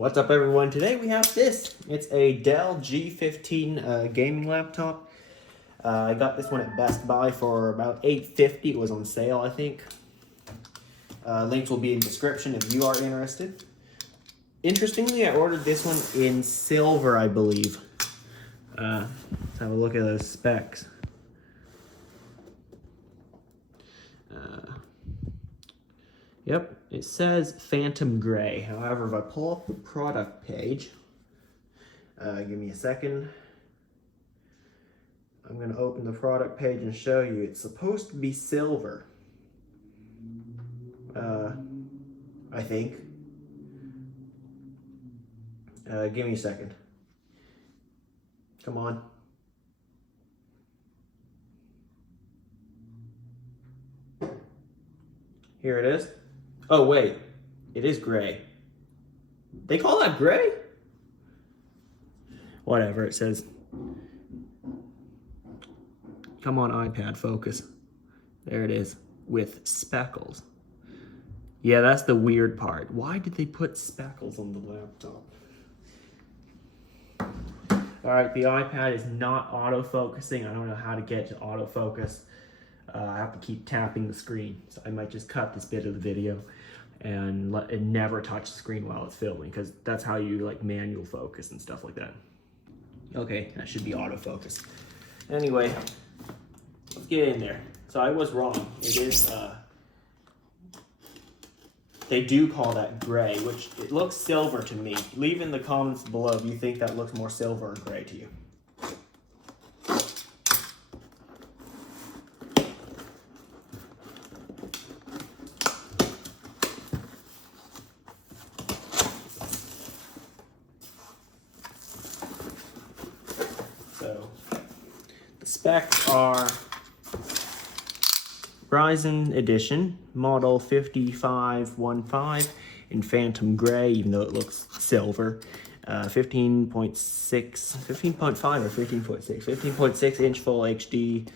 What's up, everyone? Today we have this. It's a Dell G15 gaming laptop. I got this one at Best Buy for about $8.50. It was on sale, I think. Links will be in the description if you are interested. Interestingly, I ordered this one in silver, I believe. Let's have a look at those specs. Yep, it says Phantom Gray. However, if I pull up the product page, give me a second. I'm going to open the product page and show you. It's supposed to be silver. I think. Give me a second. Come on. Here it is. Oh, wait. It is gray. They call that gray? Whatever, it says. Come on, iPad, focus. There it is, with speckles. Yeah, that's the weird part. Why did they put speckles on the laptop? All right, the iPad is not auto-focusing. I don't know how to get to autofocus. I have to keep tapping the screen. So I might just cut this bit of the video and let it never touch the screen while it's filming, because that's how you like manual focus and stuff like that. Okay, that should be autofocus. Anyway, let's get in there. So I was wrong. It is, they do call that gray, which it looks silver to me. Leave in the comments below if you think that looks more silver or gray to you. So the specs are Ryzen edition, model 5515 in Phantom Gray, even though it looks silver. 15.5 or 15.6 inch full HD,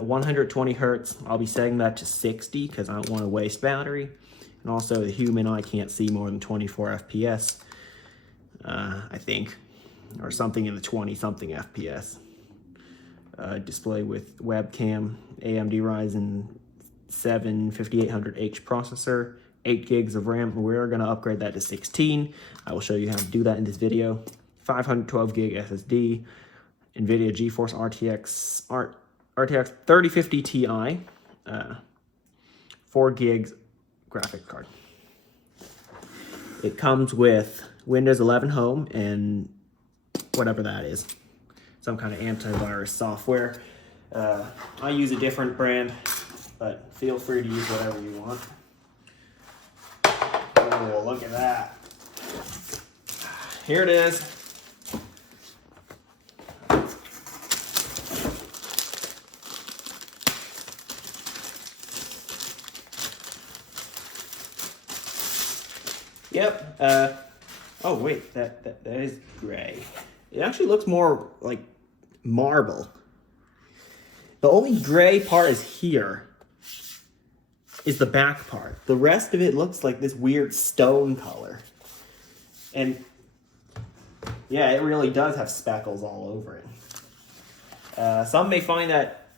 120 hertz. I'll be setting that to 60 because I don't want to waste battery. And also the human eye can't see more than 24 FPS, I think, or something in the 20-something FPS. Display with webcam, AMD Ryzen 7 5800H processor, 8 gigs of RAM. We're going to upgrade that to 16. I will show you how to do that in this video. 512 gig SSD, NVIDIA GeForce RTX 3050 Ti, 4 gigs graphics card. It comes with Windows 11 Home and whatever that is. Some kind of antivirus software. I use a different brand, but feel free to use whatever you want. Oh, look at that. Here it is. Yep. Oh wait, that is gray. It actually looks more like marble. The only gray part is here, is the back part. The rest of it looks like this weird stone color. And yeah, it really does have speckles all over it. Some may find that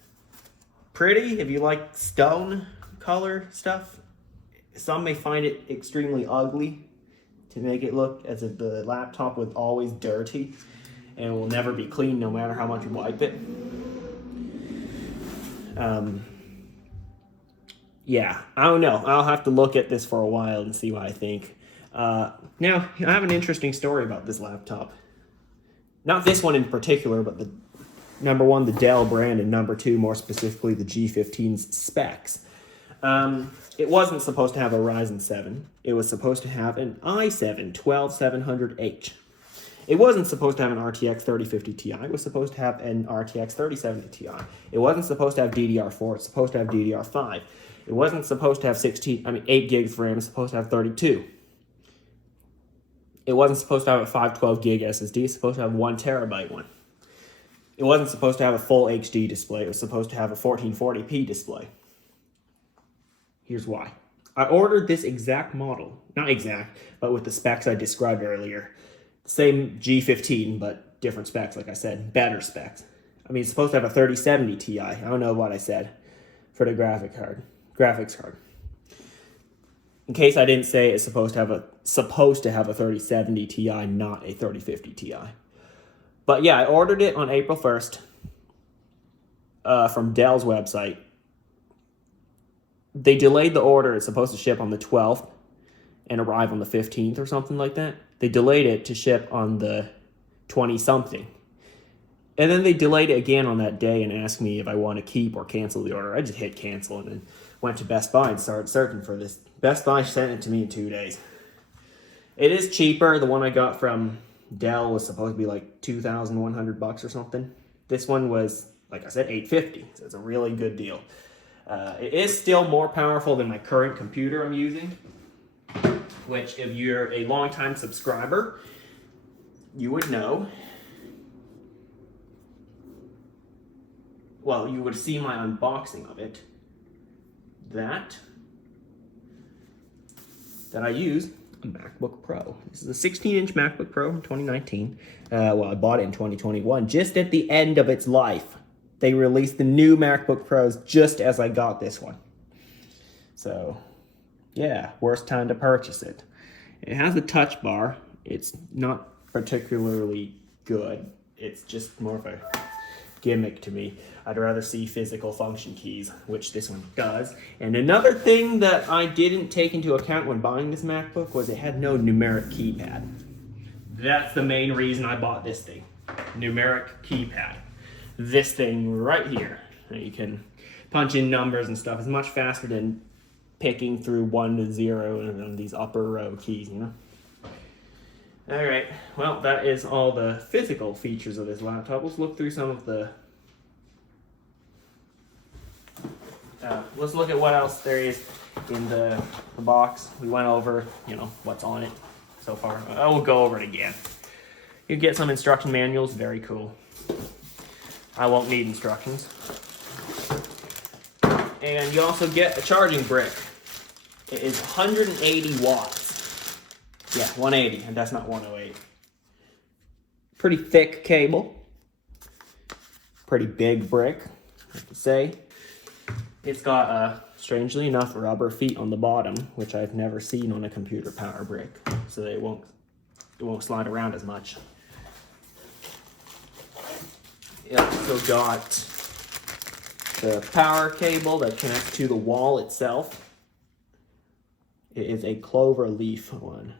pretty if you like stone color stuff. Some may find it extremely ugly to make it look as if the laptop was always dirty and will never be clean no matter how much you wipe it. Yeah, I don't know. I'll have to look at this for a while and see what I think. Now, I have an interesting story about this laptop. Not this one in particular, but the number one, the Dell brand, and number two, more specifically, the G15's specs. It wasn't supposed to have a Ryzen 7. It was supposed to have an i7 12700H. It wasn't supposed to have an RTX 3050 Ti. It was supposed to have an RTX 3070 Ti. It wasn't supposed to have DDR4. It's supposed to have DDR5. It wasn't supposed to have 8 gigs of RAM. It's supposed to have 32. It wasn't supposed to have a 512 gig SSD. It's supposed to have 1 terabyte one. It wasn't supposed to have a full HD display. It was supposed to have a 1440p display. Here's why. I ordered this exact model. Not exact, but with the specs I described earlier. Same G15, but different specs, like I said. Better specs. I mean, it's supposed to have a 3070 Ti. I don't know what I said for the graphics card. In case I didn't say it's supposed to have a 3070 Ti, not a 3050 Ti. But yeah, I ordered it on April 1st from Dell's website. They delayed the order. It's supposed to ship on the 12th and arrive on the 15th or something like that. They delayed it to ship on the 20-something. And then they delayed it again on that day and asked me if I want to keep or cancel the order. I just hit cancel and then went to Best Buy and started searching for this. Best Buy sent it to me in 2 days. It is cheaper. The one I got from Dell was supposed to be like $2,100 or something. This one was, like I said, $850. So it's a really good deal. It is still more powerful than my current computer I'm using, which if you're a longtime subscriber, you would know. Well, you would see my unboxing of it. That I use a MacBook Pro. This is a 16-inch MacBook Pro from 2019. Well, I bought it in 2021, just at the end of its life. They released the new MacBook Pros just as I got this one. So, yeah, worst time to purchase it. It has a touch bar. It's not particularly good. It's just more of a gimmick to me. I'd rather see physical function keys, which this one does. And another thing that I didn't take into account when buying this MacBook was it had no numeric keypad. That's the main reason I bought this thing. Numeric keypad. This thing right here. You can punch in numbers and stuff. It's much faster than picking through 1 to 0 and these upper row keys, you know? Alright, well, that is all the physical features of this laptop. Let's look through some of the... let's look at what else there is in the box. We went over, you know, what's on it so far. I will go over it again. You get some instruction manuals, very cool. I won't need instructions. And you also get a charging brick. It is 180 watts. Yeah, 180, and that's not 108. Pretty thick cable. Pretty big brick, I have to say. It's got, strangely enough, rubber feet on the bottom, which I've never seen on a computer power brick, so it won't slide around as much. It also got the power cable that connects to the wall itself. It is a clover leaf one.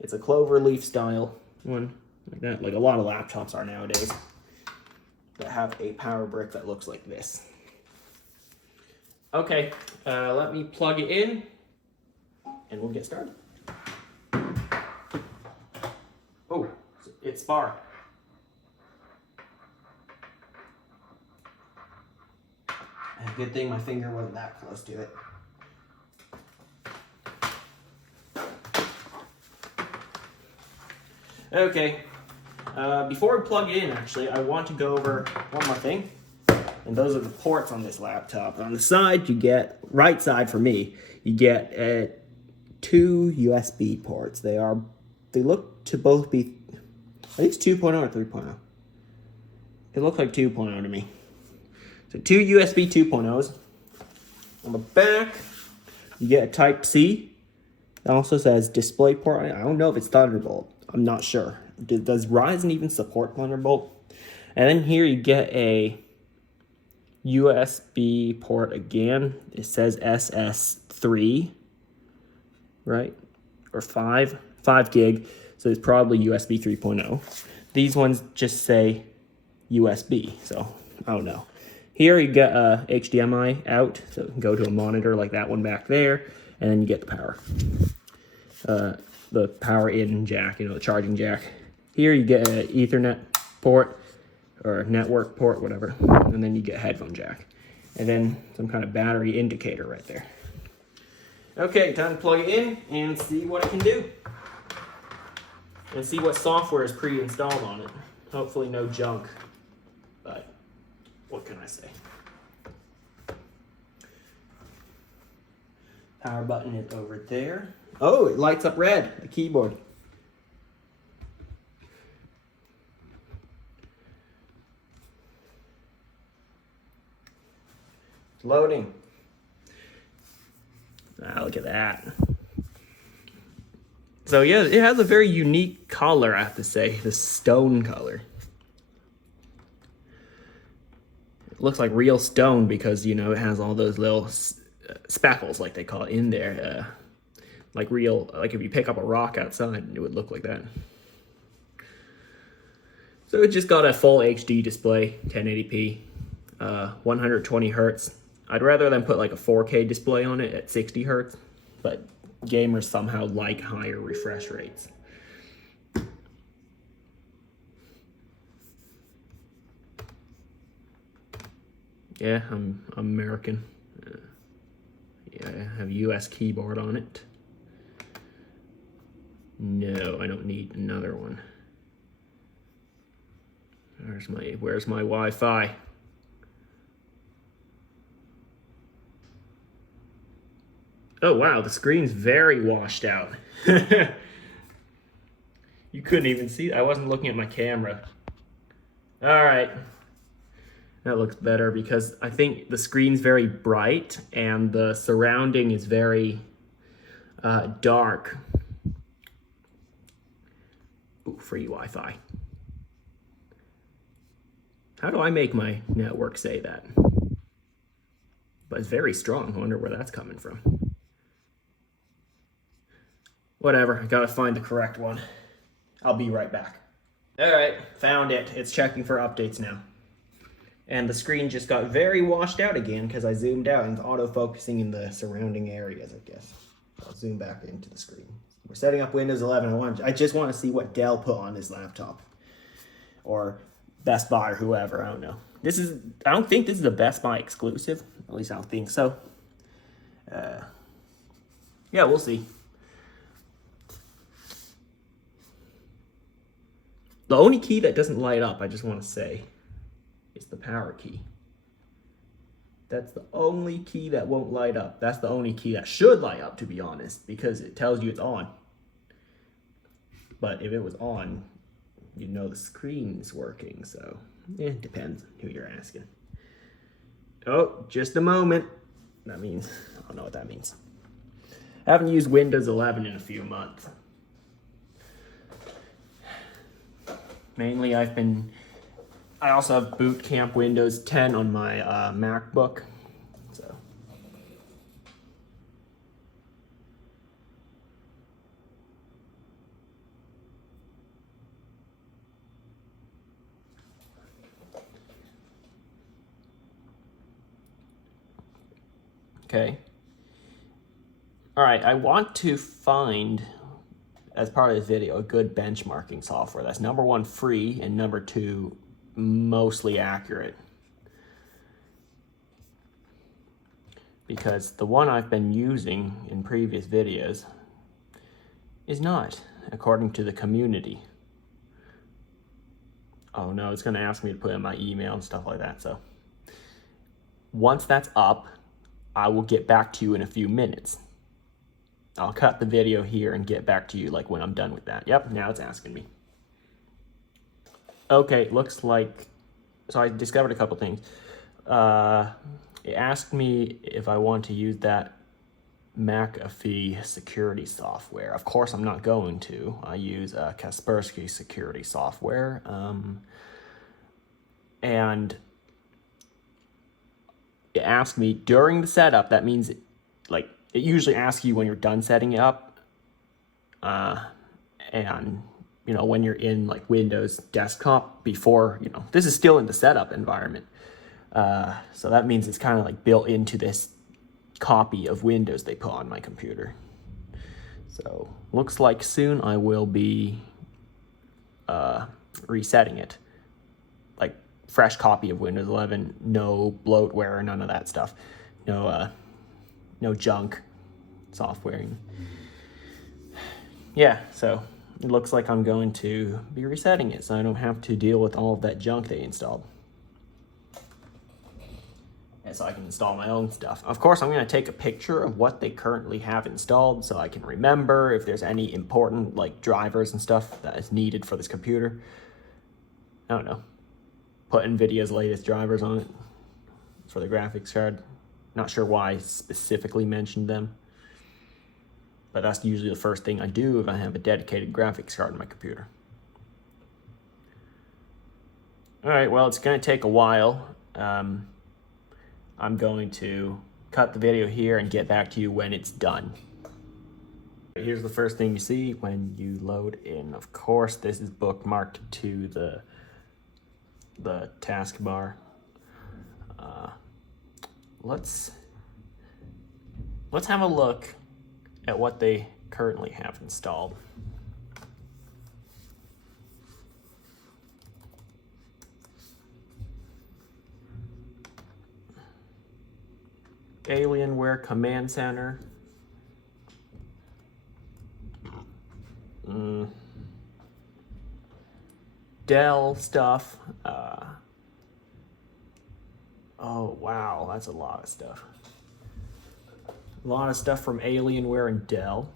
It's a clover leaf style one, like that, like a lot of laptops are nowadays, that have a power brick that looks like this. Okay, let me plug it in and we'll get started. Oh, it's far. Good thing my finger wasn't that close to it. Okay, before we plug it in, actually, I want to go over one more thing. And those are the ports on this laptop. On the side, you get, right side for me, you get 2 USB ports. They look to both be, I think it's 2.0 or 3.0. It looks like 2.0 to me. So 2 USB 2.0s. On the back, you get a Type-C. It also says DisplayPort. I don't know if it's Thunderbolt. I'm not sure. Does Ryzen even support Thunderbolt? And then here you get a USB port again. It says SS3, right? Or 5 gig. So it's probably USB 3.0. These ones just say USB, so I don't know. Here you get a HDMI out, so it can go to a monitor like that one back there, and then you get the power. The power in jack, you know, the charging jack. Here you get an Ethernet port, or network port, whatever, and then you get a headphone jack. And then some kind of battery indicator right there. Okay, time to plug it in and see what it can do. And see what software is pre-installed on it. Hopefully no junk, but what can I say? Power button is over there. Oh, it lights up red, the keyboard. It's loading. Ah, look at that. So yeah, it has a very unique color, I have to say, the stone color. It looks like real stone because, you know, it has all those little speckles, like they call it, in there. Like real, like if you pick up a rock outside, it would look like that. So it just got a full HD display, 1080p, 120 hertz. I'd rather than put like a 4K display on it at 60 hertz, but gamers somehow like higher refresh rates. Yeah, I'm American. Yeah, I have a US keyboard on it. No, I don't need another one. Where's my Wi-Fi? Oh wow, the screen's very washed out. You couldn't even see. I wasn't looking at my camera. All right. That looks better because I think the screen's very bright and the surrounding is very dark. Ooh, free Wi-Fi. How do I make my network say that? But it's very strong. I wonder where that's coming from. Whatever, I gotta find the correct one. I'll be right back. All right, found it. It's checking for updates now. And the screen just got very washed out again because I zoomed out and it's auto-focusing in the surrounding areas, I guess. I'll zoom back into the screen. We're setting up Windows 11. I just want to see what Dell put on his laptop. Or Best Buy or whoever, I don't know. I don't think this is a Best Buy exclusive. At least I don't think so. Yeah, we'll see. The only key that doesn't light up, I just want to say, is the power key. That's the only key that won't light up. That's the only key that should light up, to be honest, because it tells you it's on. But if it was on, you'd know the screen's working, so it depends who you're asking. Oh, just a moment. That means, I don't know what that means. I haven't used Windows 11 in a few months. Mainly I also have Boot Camp Windows 10 on my MacBook. So. Okay. All right, I want to find, as part of this video, a good benchmarking software that's number one, free, and number two, mostly accurate. Because the one I've been using in previous videos is not, according to the community. Oh no, it's gonna ask me to put in my email and stuff like that, so. Once that's up, I will get back to you in a few minutes. I'll cut the video here and get back to you like when I'm done with that. Yep, now it's asking me. Okay, looks like, so I discovered a couple things. It asked me if I want to use that McAfee security software. Of course I'm not going to. I use Kaspersky security software. And it asked me during the setup, that means like, it usually asks you when you're done setting it up. And you know, when you're in like Windows desktop before, you know, this is still in the setup environment. So that means it's kind of like built into this copy of Windows they put on my computer. So looks like soon I will be resetting it. Like fresh copy of Windows 11, no bloatware, none of that stuff. No junk software. Yeah, so it looks like I'm going to be resetting it so I don't have to deal with all of that junk they installed. so I can install my own stuff. Of course, I'm going to take a picture of what they currently have installed so I can remember if there's any important like drivers and stuff that is needed for this computer. I don't know. Put NVIDIA's latest drivers on it for the graphics card. Not sure why I specifically mentioned them, but that's usually the first thing I do if I have a dedicated graphics card in my computer. All right, well, it's going to take a while. I'm going to cut the video here and get back to you when it's done. Here's the first thing you see when you load in. Of course, this is bookmarked to the taskbar. Let's have a look at what they currently have installed. Alienware Command Center. Dell stuff. Oh wow, that's a lot of stuff. A lot of stuff from Alienware and Dell.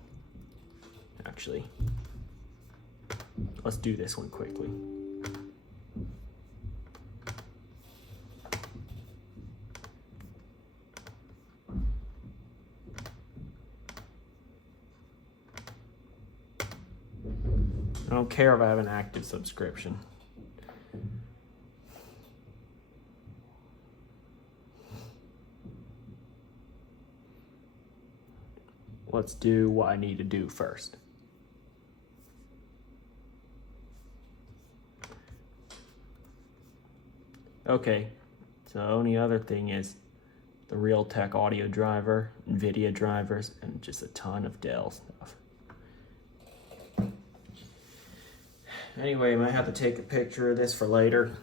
Actually, let's do this one quickly. I don't care if I have an active subscription. Let's do what I need to do first. Okay, so the only other thing is the Realtek audio driver, NVIDIA drivers, and just a ton of Dell stuff. Anyway, I might have to take a picture of this for later.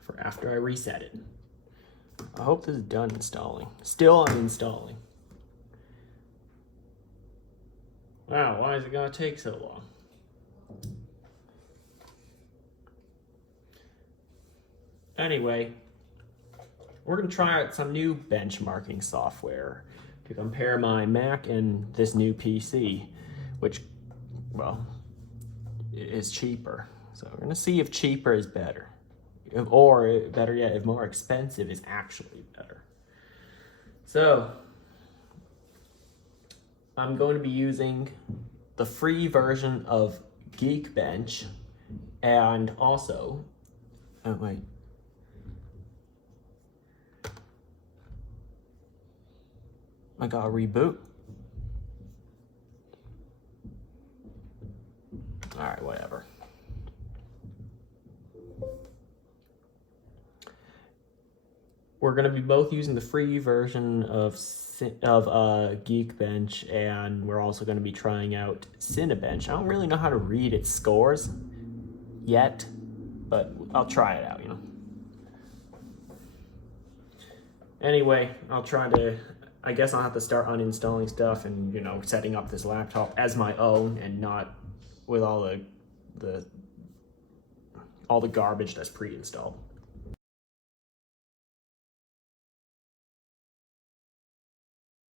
For after I reset it. I hope this is done installing. Still uninstalling. Wow, why is it gonna take so long? Anyway, we're going to try out some new benchmarking software to compare my Mac and this new PC, which, well, is cheaper. So we're going to see if cheaper is better, or better yet, if more expensive is actually better. So I'm going to be using the free version of Geekbench, and also, oh wait. I gotta reboot. All right, whatever. We're gonna be both using the free version of Geekbench, and we're also gonna be trying out Cinebench. I don't really know how to read its scores yet, but I'll try it out, you know. Anyway, I guess I'll have to start uninstalling stuff and, you know, setting up this laptop as my own and not with all the garbage that's pre-installed.